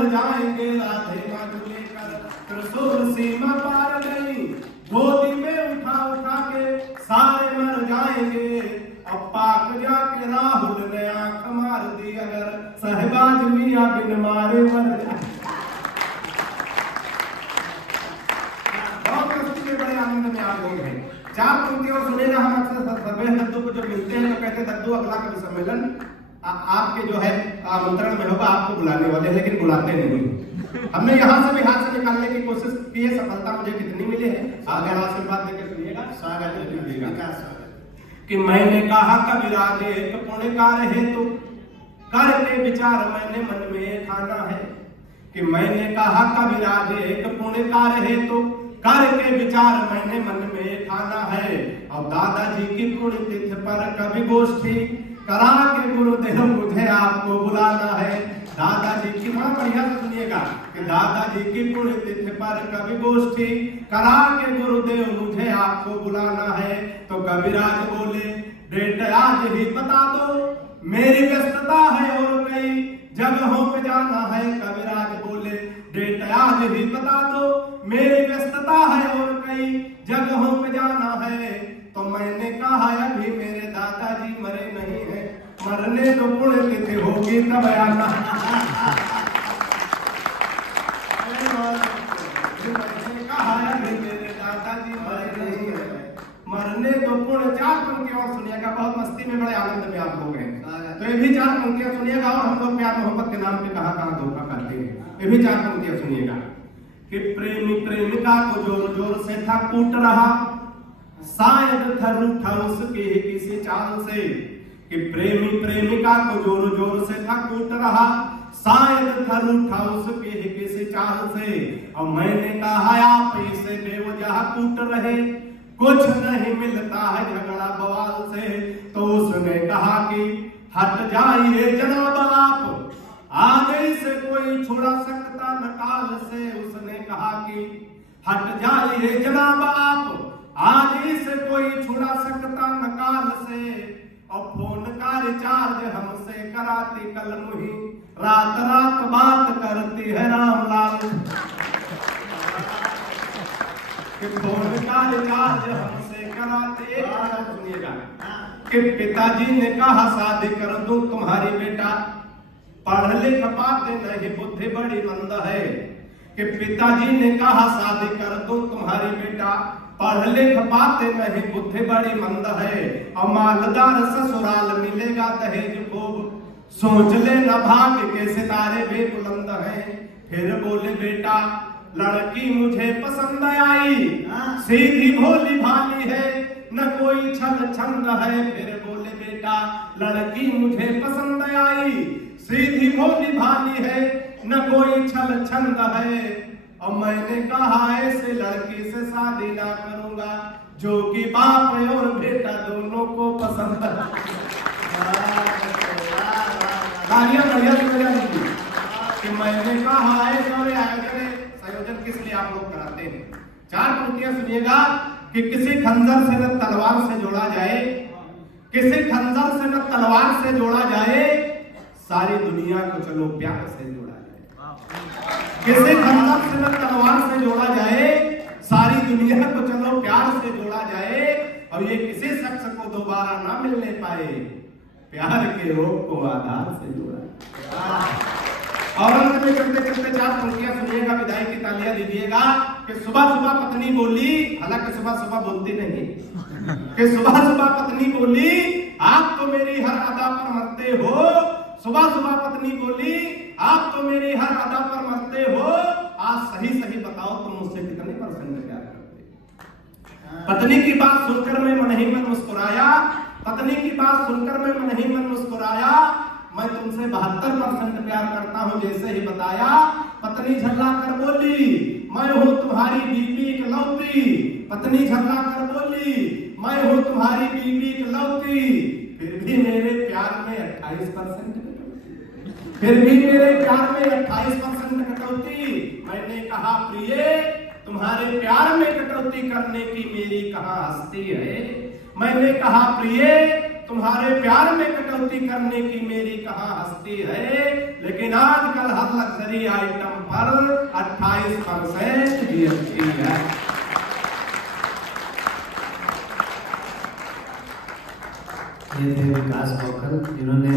मर जाएंगे राधे माधु लेकर, त्रिशूल सीमा पार गई, गोदी में उठा उठा के सारे मर जाएंगे। अब पाक जाके राहुल ने आंख मार दी, अगर सहबाज मियां बिन मारे मर जाए। बहुत मस्ती में बड़े आनंद में आप लोग हैं। चार पंक्तियों सुनेगा। हम अक्सर सर्वे दद्दू को जब मिलते हैं तो कहते हैं दद्दू अगला कवि सम्मेलन आपके जो है आमंत्रण में होगा, आपको बुलाने वाले हैं, लेकिन बुलाते नहीं। हमने यहाँ से भी हाथ से निकालने की कोशिश की है, सफलता मुझे कितनी मिली है आगे आशीर्वाद देकर सुनिएगा। कि मैंने कहा कविराज एक पुण्य कार्य हेतु करके विचार मैंने मन में ठाना है। कि मैंने कहा कविराज एक पुण्य कार्य हेतु करके विचार मैंने मन में ठाना है। और दादाजी की पुण्यतिथि पर कवि गोष्ठी करा के गुरुदेव मुझे आपको बुलाना है। दादाजी की बड़ा बढ़िया से सुनिएगा कि दादाजी की पुण्यतिथि पर कवि गोष्ठी करा के गुरुदेव मुझे आपको बुलाना है। तो कविराज बोले डेट आज ही बता दो, मेरी व्यस्तता है और कई जगहों पे जाना है। कविराज बोले डेट आज ही बता दो, मेरी व्यस्तता है और कई जगहों पे जाना है। तो मैंने कहा अभी मेरे दादाजी मरे नहीं है, मरने तो पुण्यतिथि होगी तब आना। मैंने कहा अभी मेरे दादाजी मरे नहीं है, मरने तो पुण्य। चार पंक्तियां और सुनिएगा, बहुत मस्ती में बड़े आनंद में आप लोग हैं। तो ये भी चार पंक्तियां सुनिएगा। और हम लोग प्यार मोहब्बत के नाम पे कहां कहां धोखा करते हैं, ये भी चार पंक्तियां सुनिएगा। कि प्रेमी प्रेमिका को जोर जोर से था कूट रहा, शायद था रूठा उसके किसी चाल से। कि प्रेमी प्रेमिका को जोर जोर से था कूट रहा, शायद था रूठा उसके किसी चाल से। और मैंने कहा आप इसे बेवजह कूट रहे, कुछ नहीं मिलता है झगड़ा बवाल से। तो उसने कहा कि हट जाइए जनाब आप, आगे से कोई छुड़ा सकता न काल से। उसने कहा कि हट जाइए जनाब आप, आगे से कोई छुड़ा सकता न काल से। और फोन का रिचार्ज हमसे कराती कल मुही, रात रात बात करती है रामलाल। फोन का रिचार्ज हमसे कराते। सुनिएगा कि पिताजी ने कहा शादी कर दूं तुम्हारी बेटा, पढ़ लिख पाते नहीं बुद्धि बड़ी मंद है। कि पिताजी ने कहा शादी कर दूं तुम्हारी बेटा, पढ़ लिख पाते नहीं बुद्धि बड़ी मंद है। और मालदार ससुराल मिलेगा दहेज खूब, सोच ले न भाग के सितारे बेबुलंद हैं। फिर बोले बेटा लड़की मुझे पसंद आई, सीधी भोली भाली है न कोई छल छंद है। फिर बोले बेटा लड़की मुझे पसंद आई, सीधी भोली भाली है न कोई छल छंद है। और मैंने कहा ऐसे लड़की से शादी ना करूंगा जो कि बाप और बेटा दोनों को पसंद है। कि मैंने कहा ऐसे आयोजन किस लिए आप लोग कराते हैं। चार पंक्तियां सुनिएगा कि किसी खंजर से न तलवार से जोड़ा जाए, किसी खंजर से न तलवार से जोड़ा जाए, सारी दुनिया को चलो प्यार से जोड़ा जाए। किसी खंजर से न तलवार से जोड़ा जाए, सारी दुनिया को चलो प्यार से जोड़ा जाए। और ये किसी शख्स को दोबारा ना मिलने पाए, प्यार के रोग को आधार से जोड़ा। और अंत में करते करते चार पंक्तियां सुनिएगा, विदाई की तालियां दीजिएगा। कि सुबह सुबह पत्नी बोली, हालांकि सुबह सुबह बोलती नहीं, कि सुबह सुबह पत्नी बोली आप तो मेरी हर अदा पर मरते हो। सुबह सुबह पत्नी बोली आप तो मेरी हर अदा पर मरते हो। आज सही सही बताओ तुम मुझसे कितने परसेंट प्यार करते। पत्नी की बात सुनकर मैं मन ही मन मुस्कुराया, पत्नी की बात सुनकर मैं मन ही मन मुस्कुराया। मैं तुमसे 72% प्यार करता हूं जैसे ही बताया। पत्नी झल्ला कर बोली मैं हूं तुम्हारी बीवी इकलौती। पत्नी झल्ला कर बोली मैं हूं तुम्हारी बीवी इकलौती। फिर भी मेरे प्यार में 28% कटौती, फिर भी मेरे प्यार में 28% कटौती। मैंने कहा प्रिय तुम्हारे प्यार में कटौती करने की मेरी कहां हस्ती है। मैंने कहा प्रिय तुम्हारे प्यार में कटौती करने की मेरी कहां हस्ती है, लेकिन आजकल हर लग्जरी आइटम पर 28% जीएसटी है। ये थे विकास कौकर, जिन्होंने